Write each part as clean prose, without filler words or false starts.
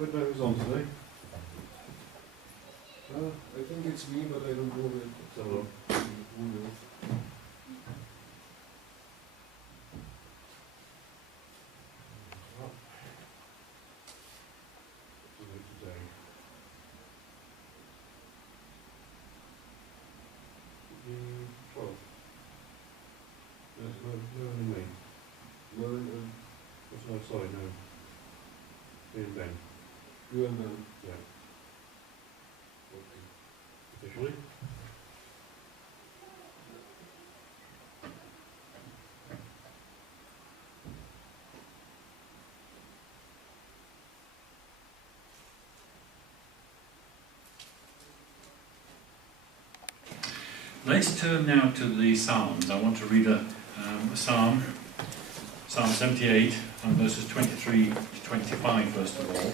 but now who's on today? I think it's me, but I don't know it. So, who knows? Today. The 12th. No, anyway. No, sorry, no. Me and Ben. You and Ben? Yeah. Okay. Officially? Let's turn now to the Psalms. I want to read a psalm, Psalm 78, and verses 23 to 25 first of all.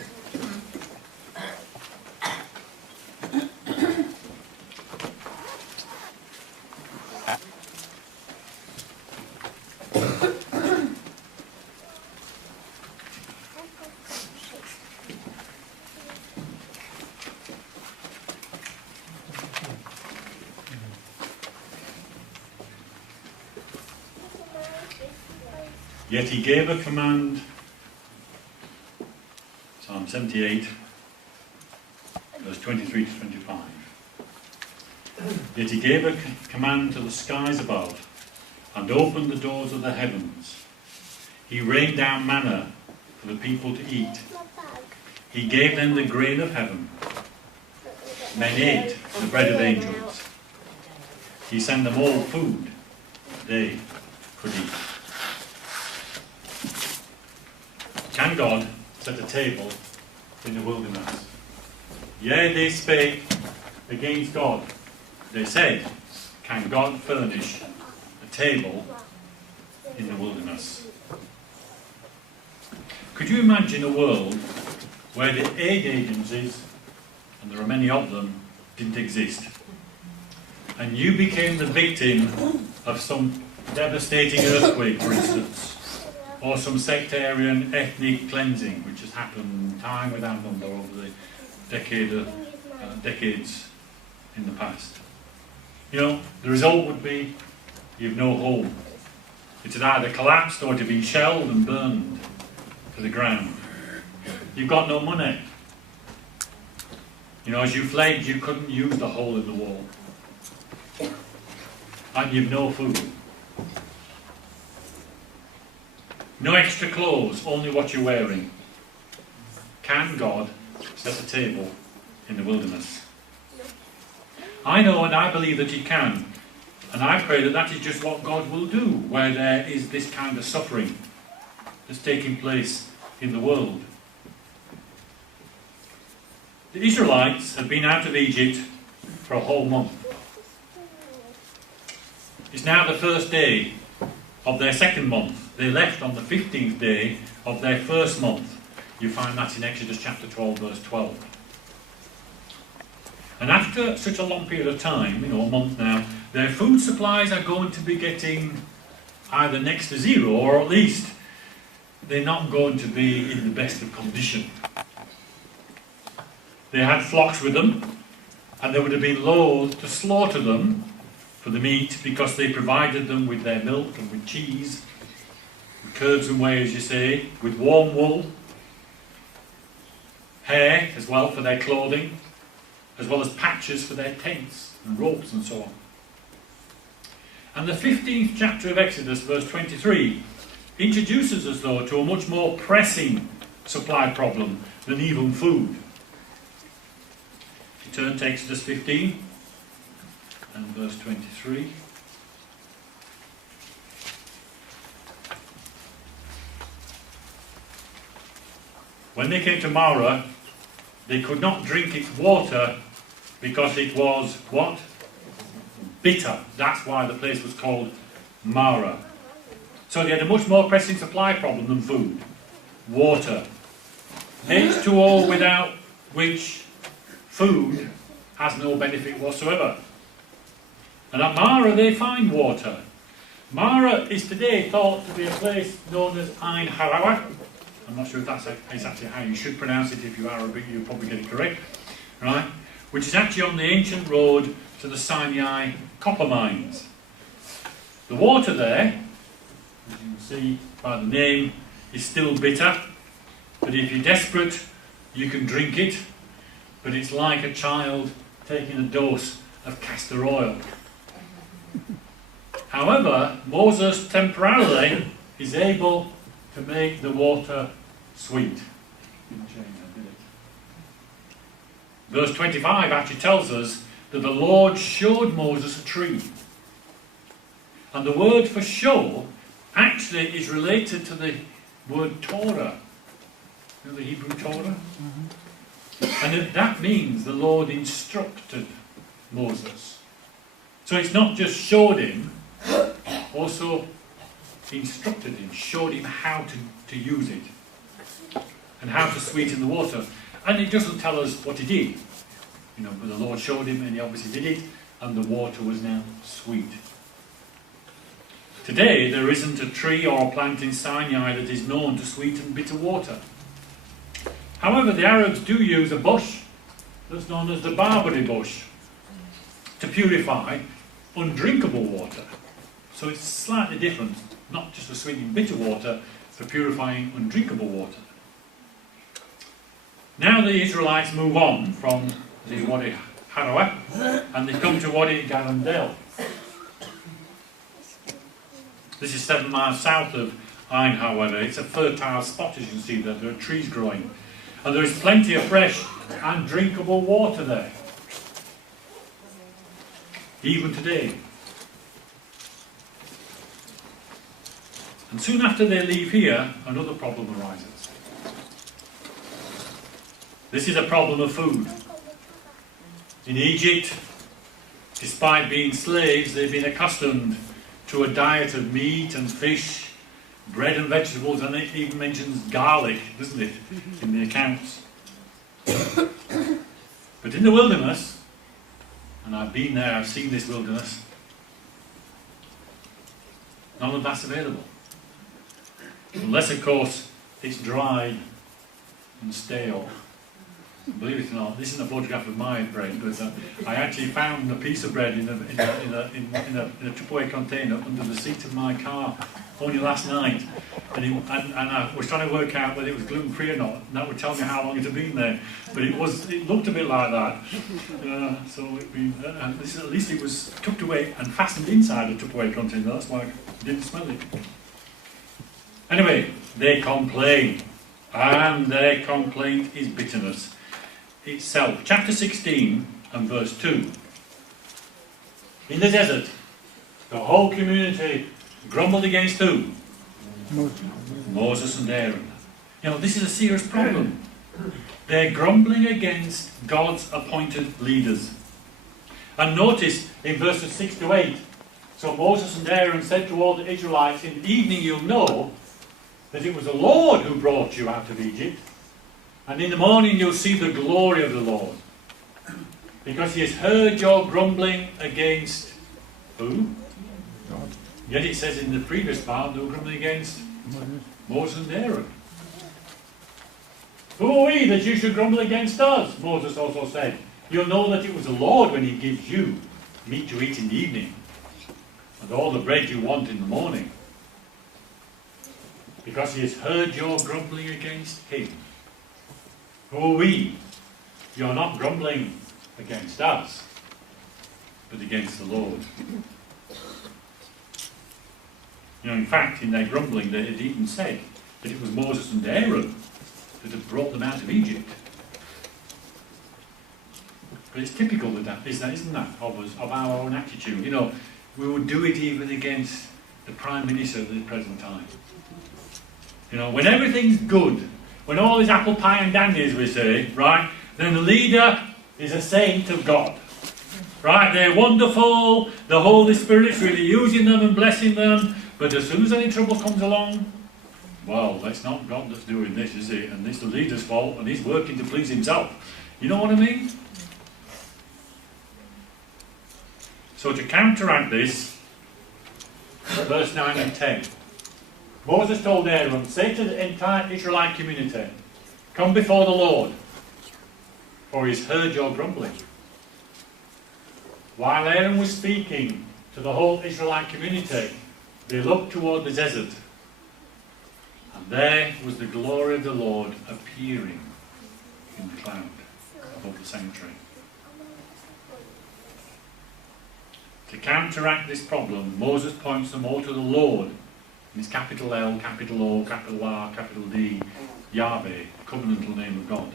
Yet he gave a command, Psalm 78, verse 23 to 25. Yet he gave a command to the skies above, and opened the doors of the heavens. He rained down manna for the people to eat. He gave them the grain of heaven. Men ate the bread of angels. He sent them all food they could eat. Can God set a table in the wilderness? Yea, they spake against God. They said, can God furnish a table in the wilderness? Could you imagine a world where the aid agencies, and there are many of them, didn't exist, and you became the victim of some devastating earthquake, for instance, or some sectarian ethnic cleansing which has happened time without number over the decades in the past? You know, the result would be you've no home. It had either collapsed or it had been shelled and burned to the ground. You've got no money. You know, as you fled, you couldn't use the hole in the wall. And you've no food. No extra clothes, only what you're wearing. Can God set a table in the wilderness? I know and I believe that He can. And I pray that that is just what God will do, where there is this kind of suffering that's taking place in the world. The Israelites had been out of Egypt for a whole month. It's now the first day of their second month. They left on the 15th day of their first month. You find that in Exodus chapter 12, verse 12. And after such a long period of time, you know, a month now, their food supplies are going to be getting either next to zero, or at least they're not going to be in the best of condition. They had flocks with them, and they would have been loath to slaughter them for the meat, because they provided them with their milk and with cheese, with curds and whey, as you say, with warm wool, hair as well for their clothing, as well as patches for their tents and ropes and so on. And the 15th chapter of Exodus, verse 23, introduces us, though, to a much more pressing supply problem than even food. If you turn to Exodus 15 and verse 23. When they came to Marah, they could not drink its water because it was what? Bitter. That's why the place was called Marah. So they had a much more pressing supply problem than food. Water. H2O, without which food has no benefit whatsoever. And at Marah they find water. Marah is today thought to be a place known as Ain Harawa, I'm not sure if that's exactly how you should pronounce it. If you are Arabic, you'll probably get it correct, right? Which is actually on the ancient road to the Sinai copper mines. The water there, as you can see by the name, is still bitter, but if you're desperate, you can drink it, but it's like a child taking a dose of castor oil. However, Moses temporarily is able to make the water sweet. Didn't change that, did it? Verse 25 actually tells us that the Lord showed Moses a tree. And the word for show actually is related to the word Torah. You know the Hebrew Torah? And that means the Lord instructed Moses. So it's not just showed him, also instructed him, showed him how to use it and how to sweeten the water. And it doesn't tell us what he did, you know, but the Lord showed him and he obviously did it, and the water was now sweet. Today there isn't a tree or a plant in Sinai that is known to sweeten bitter water. However, the Arabs do use a bush that's known as the barberry bush to purify undrinkable water. So it's slightly different, not just for sweetening bitter water, for purifying undrinkable water. Now the Israelites move on from the Wadi Harawa and they come to Wadi Garandel. This is 7 miles south of Ain, however. It's a fertile spot, as you can see there. There are trees growing. And there is plenty of fresh and drinkable water there. Even today. And soon after they leave here, another problem arises. This is a problem of food. In Egypt, despite being slaves, they've been accustomed to a diet of meat and fish, bread and vegetables, and it even mentions garlic, doesn't it, in the accounts. But in the wilderness, and I've been there, I've seen this wilderness, none of that's available. Unless, of course, it's dry and stale. Believe it or not, this isn't a photograph of my bread, but I actually found a piece of bread in a Tupperware container under the seat of my car only last night. And I was trying to work out whether it was gluten-free or not, and that would tell me how long it had been there. But it looked a bit like that. At least it was tucked away and fastened inside a Tupperware container. That's why I didn't smell it. Anyway, they complain, and their complaint is bitterness itself. Chapter 16 and verse 2. In the desert, the whole community grumbled against who? Moses and Aaron. You know, this is a serious problem. They're grumbling against God's appointed leaders. And notice in verses 6 to 8, so Moses and Aaron said to all the Israelites, in the evening you'll know that it was the Lord who brought you out of Egypt. And in the morning you'll see the glory of the Lord. Because he has heard your grumbling against who? God. Yet it says in the previous part they were grumbling against Moses and Aaron. Who are we that you should grumble against us? Moses also said. You'll know that it was the Lord when he gives you meat to eat in the evening, and all the bread you want in the morning. Because he has heard your grumbling against him. Who are we? You're not grumbling against us, but against the Lord. You know, in fact, in their grumbling, they had even said that it was Moses and Aaron that had brought them out of Egypt. But it's typical of that, isn't that, of us, of our own attitude. You know, we would do it even against the Prime Minister at the present time. You know, when everything's good, when all is apple pie and dandy, as we say, right, then the leader is a saint of God. Right, they're wonderful, the Holy Spirit's really using them and blessing them, but as soon as any trouble comes along, well, that's not God that's doing this, is it? And it's the leader's fault, and he's working to please himself. You know what I mean? So to counteract this, verse 9 and 10. Moses told Aaron, say to the entire Israelite community, come before the Lord, for he's heard your grumbling. While Aaron was speaking to the whole Israelite community, they looked toward the desert, and there was the glory of the Lord appearing in the cloud above the sanctuary. To counteract this problem, Moses points them all to the Lord. And it's capital L, capital O, capital R, capital D, Yahweh, covenantal name of God.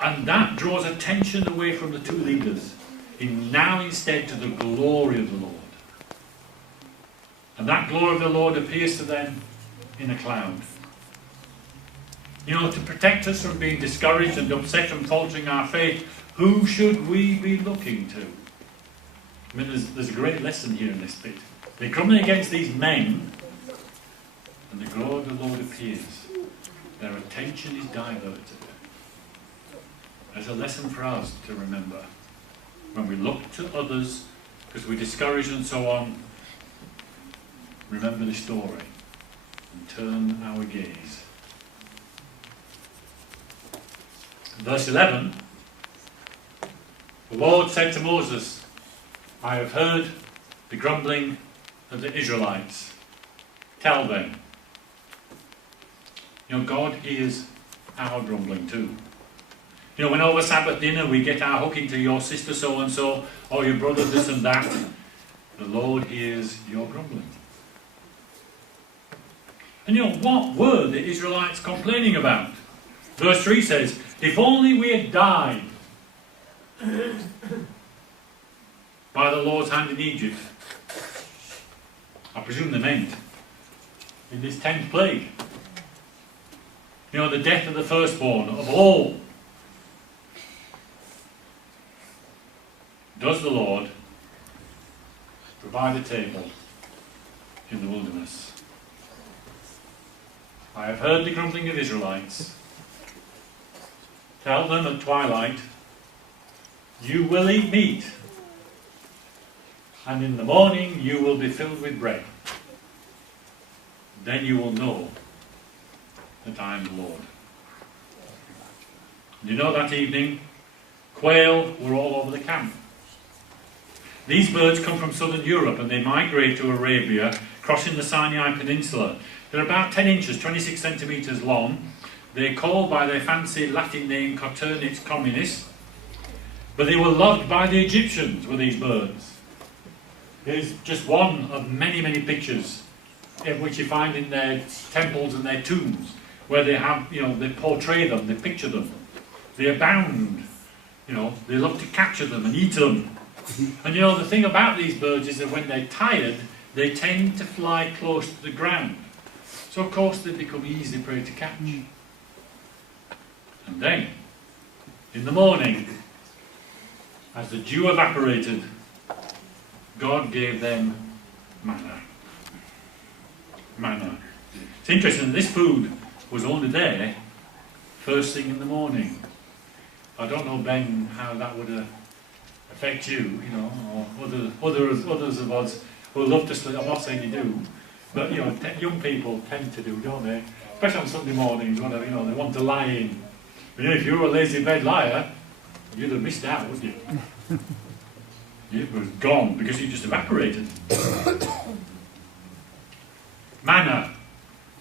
And that draws attention away from the two leaders, now instead to the glory of the Lord. And that glory of the Lord appears to them in a cloud. You know, to protect us from being discouraged and upset and faltering our faith, who should we be looking to? I mean, there's a great lesson here in this bit. They're coming against these men, and the glory of the Lord appears. Their attention is diverted. There's a lesson for us to remember. When we look to others, because we're discouraged and so on, remember the story and turn our gaze. Verse 11, the Lord said to Moses, I have heard the grumbling of the Israelites. Tell them. You know, God hears our grumbling too. You know, when over Sabbath dinner we get our hook into your sister so-and-so, or your brother this and that, the Lord hears your grumbling. And you know, what were the Israelites complaining about? Verse 3 says, if only we had died by the Lord's hand in Egypt. I presume they meant in this 10th plague. You know, the death of the firstborn of all. Does the Lord provide a table in the wilderness? I have heard the grumbling of Israelites. Tell them at twilight, you will eat meat, and in the morning you will be filled with bread. Then you will know that I am the Lord. And you know, that evening, quail were all over the camp. These birds come from southern Europe and they migrate to Arabia, crossing the Sinai Peninsula. They're about 10 inches, 26 centimetres long. They're called by their fancy Latin name Coturnix communis. But they were loved by the Egyptians, were these birds. Here's just one of many, many pictures which you find in their temples and their tombs, where they have, you know, they portray them, they picture them. They abound. You know, they love to capture them and eat them. And you know, the thing about these birds is that when they're tired, they tend to fly close to the ground. So of course they become easy prey to catch. And then, in the morning, as the dew evaporated, God gave them manna. Manna. It's interesting, this food was only there first thing in the morning. I don't know, Ben, how that would affect you, you know, or others of us who love to sleep. I'm not saying you do, but you know, young people tend to do, don't they? Especially on Sunday mornings, whatever, you know, they want to lie in. But you know, if you were a lazy bed liar, you'd have missed out, wouldn't you? It was gone because it just evaporated. Manna.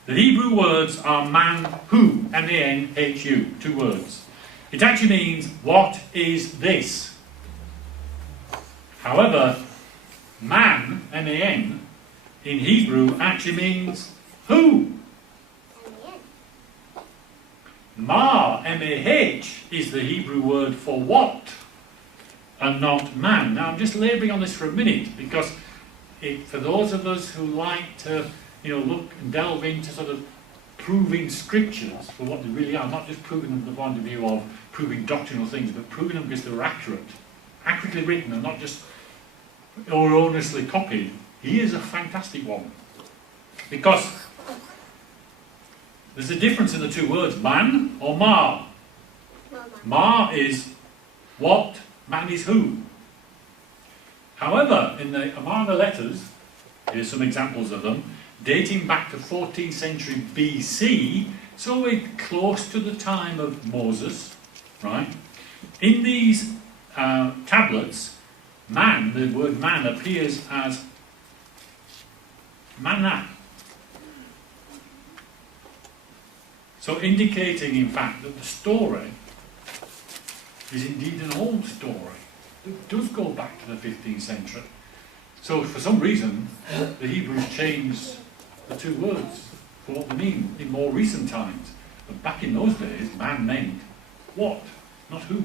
The Hebrew words are man-hu, M-A-N-H-U, 2 words. It actually means, what is this? However, man, M-A-N, in Hebrew actually means who. Ma, M-A-H, is the Hebrew word for what, and not man. Now I'm just labouring on this for a minute, because for those of us who like to, you know, look and delve into sort of proving scriptures for what they really are, not just proving them from the point of view of proving doctrinal things, but proving them because they're accurately written and not just erroneously copied. He is a fantastic one. Because there's a difference in the 2 words, man or ma. Ma is what, man is who. However, in the Amarna letters, here's some examples of them, dating back to 14th century BC, so we're close to the time of Moses, right? In these tablets, man, the word man appears as manna. So indicating, in fact, that the story is indeed an old story. It does go back to the 15th century. So for some reason, the Hebrews changed the two words for what they mean in more recent times. But back in those days, man meant what, not who.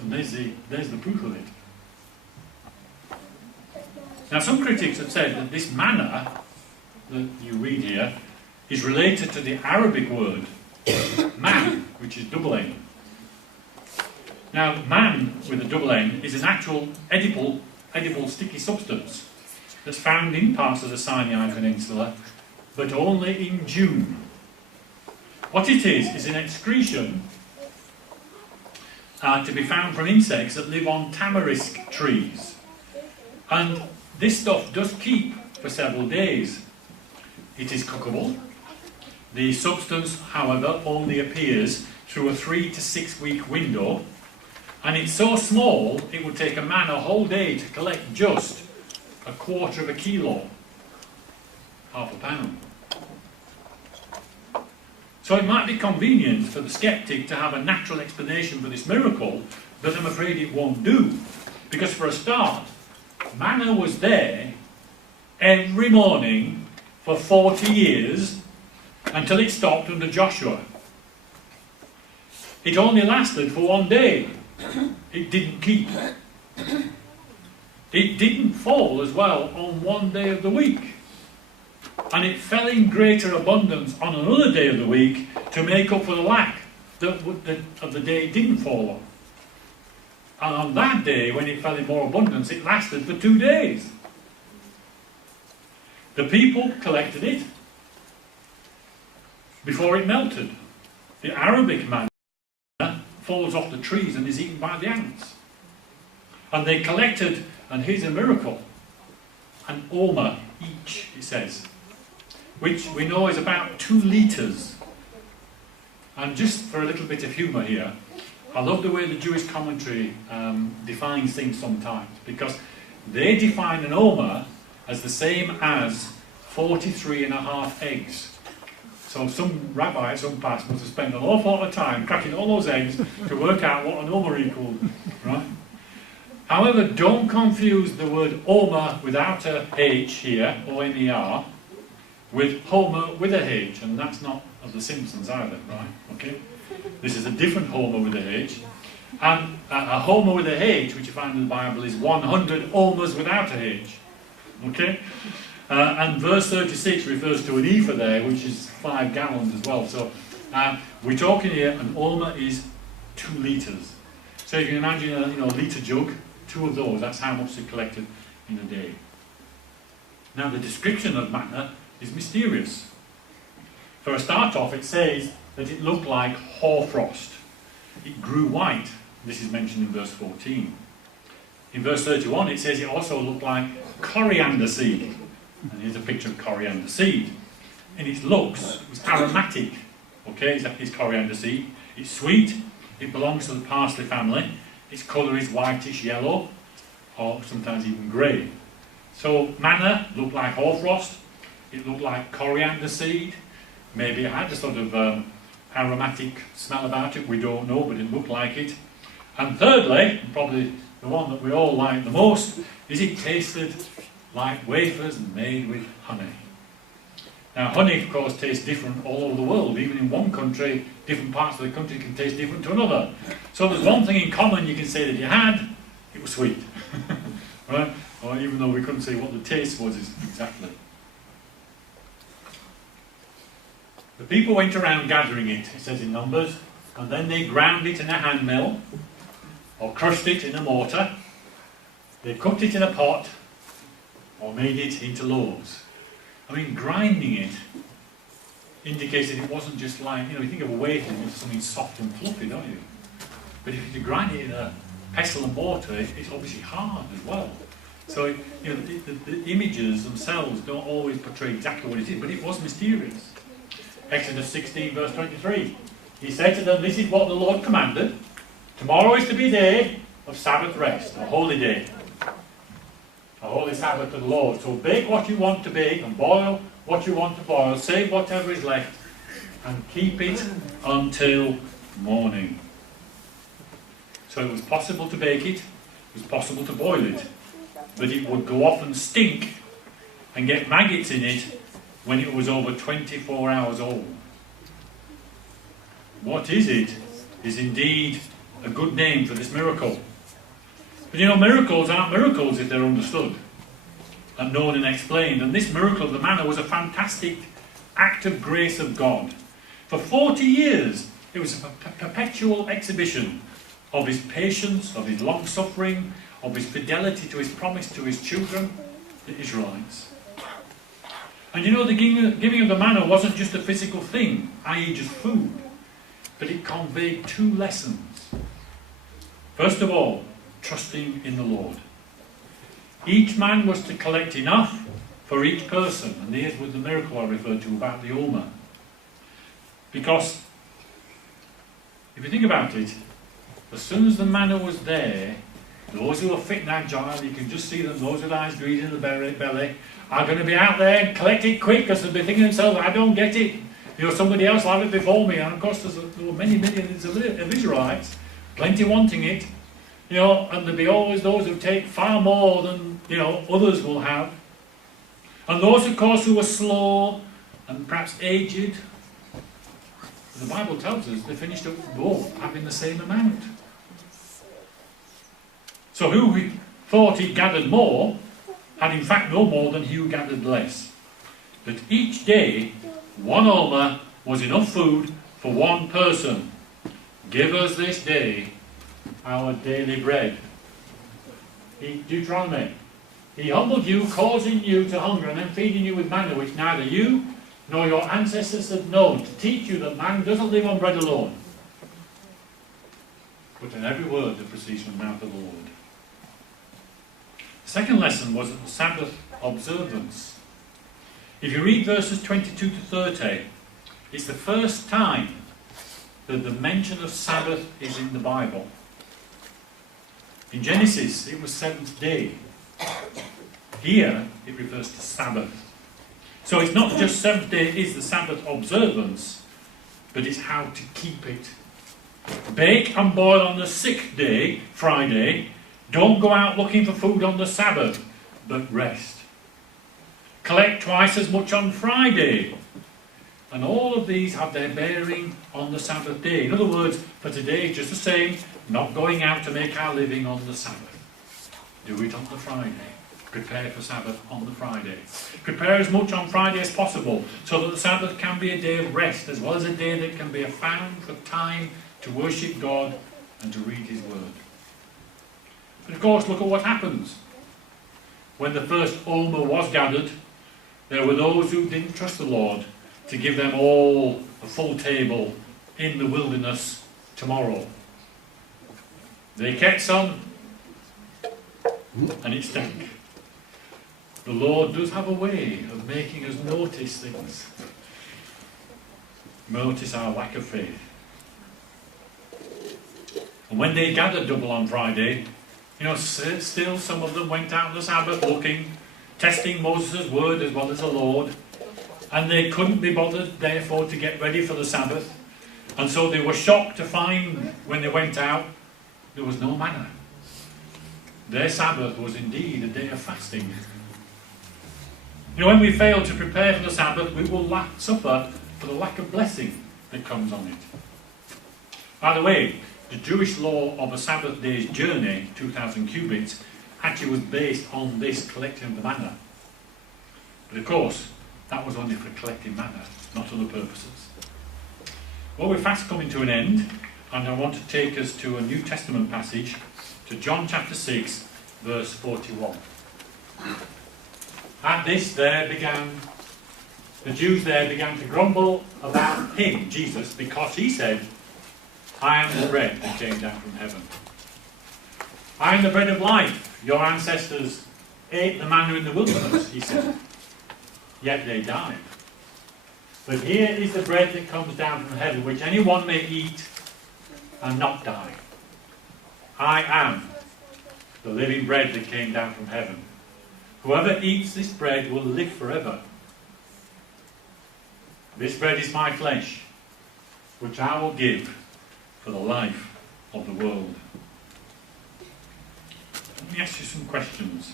And there's the proof of it. Now some critics have said that this manna that you read here is related to the Arabic word man, which is double N. Now man with a double N is an actual edible sticky substance that's found in parts of the Sinai Peninsula, but only in June. What it is an excretion to be found from insects that live on tamarisk trees. And this stuff does keep for several days. It is cookable. The substance, however, only appears through a 3 to 6 week window, and it's so small it would take a man a whole day to collect just a quarter of a kilo, half a pound. So it might be convenient for the skeptic to have a natural explanation for this miracle, but I'm afraid it won't do. Because for a start, manna was there every morning for 40 years until it stopped under Joshua. It only lasted for one day. It didn't keep. It didn't fall as well on one day of the week. And it fell in greater abundance on another day of the week to make up for the lack of the day it didn't fall on. And on that day, when it fell in more abundance, it lasted for 2 days. The people collected it before it melted. The Arabic manna falls off the trees and is eaten by the ants. And they collected, and here's a miracle, an omer each, it says, which we know is about 2 litres. And just for a little bit of humour here, I love the way the Jewish commentary defines things sometimes, because they define an omer as the same as 43.5 eggs. So some rabbi, some pastor must have spent an awful lot of time cracking all those eggs to work out what an omer equaled, right? However, don't confuse the word omer without a H here, O-M-E-R, with Homer with a H, and that's not of the Simpsons either, right? Okay? This is a different Homer with a H. And a Homer with a H, which you find in the Bible, is 100 omers without a H. Okay? And verse 36 refers to an ephah there, which is 5 gallons as well. So we're talking here, an omer is 2 litres. So you can imagine a litre jug, 2 of those, that's how much they collected in a day. Now the description of manna is mysterious. For a start off, it says that it looked like hoarfrost. It grew white. This is mentioned in verse 14. In verse 31, it says it also looked like coriander seed. And here's a picture of coriander seed. In its looks, it was aromatic. Okay, it's coriander seed. It's sweet. It belongs to the parsley family. Its colour is whitish yellow, or sometimes even grey. So manna looked like hoarfrost. It looked like coriander seed. Maybe it had a sort of aromatic smell about it. We don't know, but it looked like it. And thirdly, and probably the one that we all like the most, is it tasted like wafers made with honey. Now honey, of course, tastes different all over the world. Even in one country, different parts of the country can taste different to another. So there's one thing in common you can say that you had, it was sweet. Right? Or even though we couldn't say what the taste was exactly. The people went around gathering it, it says in Numbers, and then they ground it in a hand mill, or crushed it in a mortar. They cooked it in a pot, or made it into loaves. I mean, grinding it indicates that it wasn't just like, you think of a wafer into something soft and fluffy, don't you? But if you grind it in a pestle and mortar, it's obviously hard as well. So, the images themselves don't always portray exactly what it is, but it was mysterious. Exodus 16, verse 23. He said to them, this is what the Lord commanded. Tomorrow is to be a day of Sabbath rest, a holy day. A holy Sabbath to the Lord. So bake what you want to bake and boil what you want to boil. Save whatever is left and keep it until morning. So it was possible to bake it. It was possible to boil it. But it would go off and stink and get maggots in it when it was over 24 hours old. What is it is indeed a good name for this miracle. But miracles aren't miracles if they're understood and known and explained. And this miracle of the manna was a fantastic act of grace of God. For 40 years, it was a perpetual exhibition of his patience, of his long-suffering, of his fidelity to his promise to his children, the Israelites. And the giving of the manna wasn't just a physical thing, i.e. just food, but it conveyed two lessons. First of all, trusting in the Lord. Each man was to collect enough for each person, and here's with the miracle I referred to about the Omer. Because, if you think about it, as soon as the manna was there, those who are fit and agile, you can just see them, those with eyes greedy in the belly, are going to be out there and collect it quick, because they'll be thinking to themselves, I don't get it. Somebody else will have it before me. And of course, there were many millions of Israelites, plenty wanting it. And there'll be always those who take far more than, others will have. And those, of course, who are slow and perhaps aged, the Bible tells us they finished up both having the same amount. So who thought he gathered more had in fact no more than he who gathered less. But each day, 1 omer was enough food for one person. Give us this day our daily bread. Deuteronomy. He humbled you, causing you to hunger, and then feeding you with manna, which neither you nor your ancestors had known, to teach you that man doesn't live on bread alone, but on every word that proceeds from the mouth of the Lord. The second lesson was the Sabbath observance. If you read verses 22 to 30, it's the first time that the mention of Sabbath is in the Bible. In Genesis, it was seventh day. Here, it refers to Sabbath. So it's not just seventh day is the Sabbath observance, but it's how to keep it. Bake and boil on the 6th day, Friday. Don't go out looking for food on the Sabbath, but rest. Collect twice as much on Friday. And all of these have their bearing on the Sabbath day. In other words, for today, just the same, not going out to make our living on the Sabbath. Do it on the Friday. Prepare for Sabbath on the Friday. Prepare as much on Friday as possible, so that the Sabbath can be a day of rest, as well as a day that can be found for time to worship God and to read His Word. But of course, look at what happens. When the first omer was gathered, there were those who didn't trust the Lord to give them all a full table in the wilderness tomorrow. They kept some, and it stank. The Lord does have a way of making us notice things. Notice our lack of faith. And when they gathered double on Friday, still some of them went out on the Sabbath looking, testing Moses' word as well as the Lord. And they couldn't be bothered, therefore, to get ready for the Sabbath. And so they were shocked to find, when they went out, there was no manna. Their Sabbath was indeed a day of fasting. When we fail to prepare for the Sabbath, we will suffer for the lack of blessing that comes on it. By the way, the Jewish law of a Sabbath day's journey, 2,000 cubits, actually was based on this collecting of the manna. But of course, that was only for collecting manna, not other purposes. Well, we're fast coming to an end, and I want to take us to a New Testament passage, to John chapter 6, verse 41. At this the Jews there began to grumble about him, Jesus, because he said, I am the bread that came down from heaven. I am the bread of life. Your ancestors ate the manna in the wilderness, he said, yet they died. But here is the bread that comes down from heaven, which anyone may eat and not die. I am the living bread that came down from heaven. Whoever eats this bread will live forever. This bread is my flesh, which I will give for the life of the world. Let me ask you some questions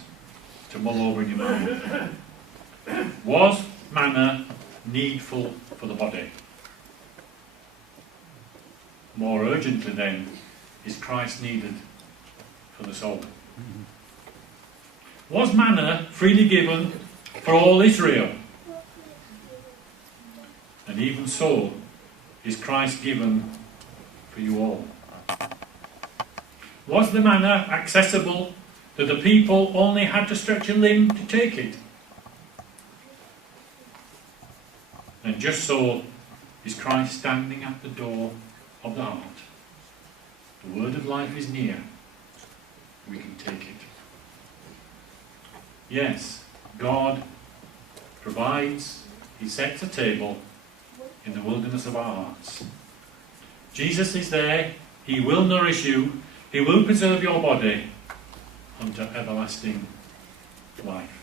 to mull over in your mind. Was manna needful for the body? More urgently then, is Christ needed for the soul? Was manna freely given for all Israel? And even so, is Christ given for you all? Was the manna accessible that the people only had to stretch a limb to take it? And just so is Christ standing at the door of the heart. The word of life is near. We can take it. Yes, God provides. He sets a table in the wilderness of our hearts. Jesus is there. He will nourish you. He will preserve your body unto everlasting life.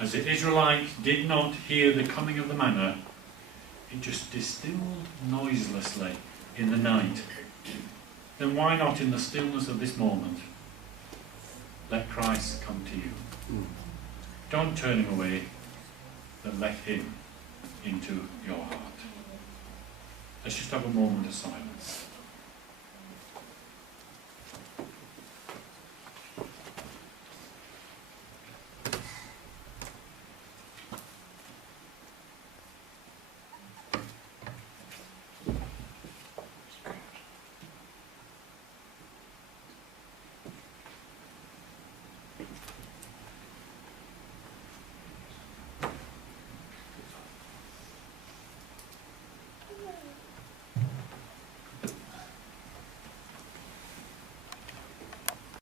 As the Israelites did not hear the coming of the manna, it just distilled noiselessly in the night. Then why not in the stillness of this moment? Let Christ come to you. Don't turn him away, but let him into your heart. Let's just have a moment of silence.